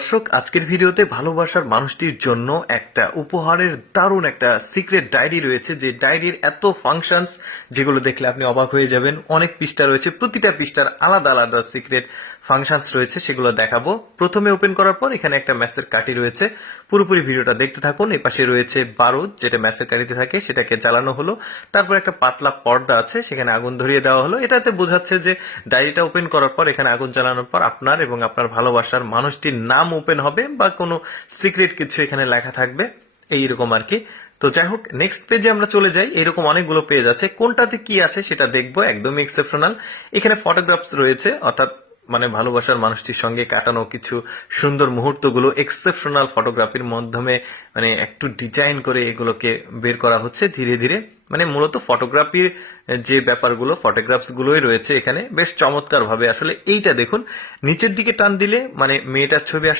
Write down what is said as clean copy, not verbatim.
দর্শক, আজকের ভিডিওতে ভালোবাসার মানুষটির জন্য একটা উপহারের দারুণ একটা সিক্রেট ডায়েরি রয়েছে, যে ডায়েরির এত ফাংশনস যেগুলো দেখলে আপনি অবাক হয়ে যাবেন। অনেক পৃষ্ঠা রয়েছে, প্রতিটা পৃষ্ঠার আলাদা আলাদা সিক্রেট ফাংশনস রয়েছে, সেগুলো দেখাবো। প্রথমে ওপেন করার পর এখানে একটা ম্যাচের কাঠি রয়েছে, পুরোপুরি ভিডিওটা দেখতে থাকুন। এপাশে রয়েছে বারুদ, যেটা ম্যাচের কাঠিতে থাকে, সেটাকে জ্বালানো হলো। তারপর একটা পাতলা পর্দা আছে, সেখানে আগুন ধরিয়ে দেওয়া হলো। এটাতে বোঝাচ্ছে যে ডায়েরিটা ওপেন করার পর, এখানে আগুন জ্বালানোর পর আপনার এবং আপনার ভালোবাসার মানুষটির নাম ওপেন হবে, বা কোনো সিক্রেট কিছু এখানে লেখা থাকবে, এইরকম আর কি। তো যাই হোক, নেক্সট পেজে আমরা চলে যাই। এরকম অনেকগুলো পেজ আছে, কোনটাতে কি আছে সেটা দেখবো। একদমই এক্সেপশনাল। এখানে ফটোগ্রাফস রয়েছে, অর্থাৎ মানে ভালোবাসার মানুষটির সঙ্গে কাটানো কিছু সুন্দর মুহূর্তগুলো এক্সেপশনাল ফটোগ্রাফির মাধ্যমে মানে একটু ডিজাইন করে এগুলোকে বের করা হচ্ছে ধীরে ধীরে। মানে মূলত ফটোগ্রাফির যে ব্যাপারগুলো, ফটোগ্রাফস গুলোই রয়েছে এখানে বেশ চমৎকার ভাবে। আসলে এইটা দেখুন, নিচের দিকে টান দিলে মানে মেয়েটার ছবি আসছে,